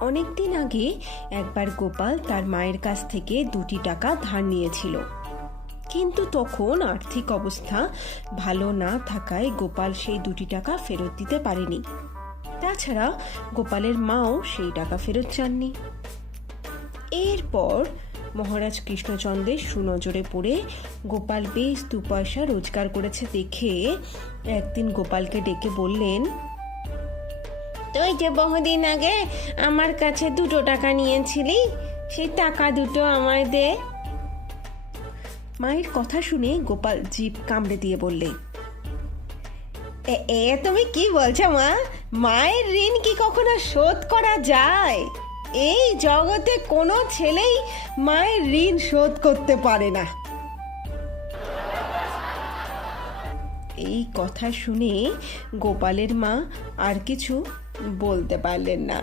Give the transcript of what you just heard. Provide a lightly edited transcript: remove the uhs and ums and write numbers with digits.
অনেকদিন আগে একবার গোপাল তার মায়ের কাছ থেকে 2টি টাকা ধার নিয়েছিল, কিন্তু তখন আর্থিক অবস্থা ভালো না থাকায় গোপাল সেই 2টি টাকা ফেরত দিতে পারেনি। তাছাড়া গোপালের মাও সেই টাকা ফেরত চাননি। এরপর মহারাজ কৃষ্ণচন্দ্রের সুনজরে পড়ে গোপাল বেশ 2 পয়সা রোজগার করেছে দেখে একদিন গোপালকে ডেকে বললেন, তুই যে বহুদিন আগে আমার কাছে 2 টাকা নিয়েছিলি, সেই টাকা দুটো আমায় দে। মায়ের কথা শুনে গোপাল জিভ কামড়ে দিয়ে বললে, এ তুমি কি বলছো মা? মায়ের ঋণ কি কখনো শোধ করা যায়? এই জগতে কোনো ছেলেই মায়ের ঋণ শোধ করতে পারে না। এই কথা শুনে গোপালের মা আর কিছু বলতে পারলেন না।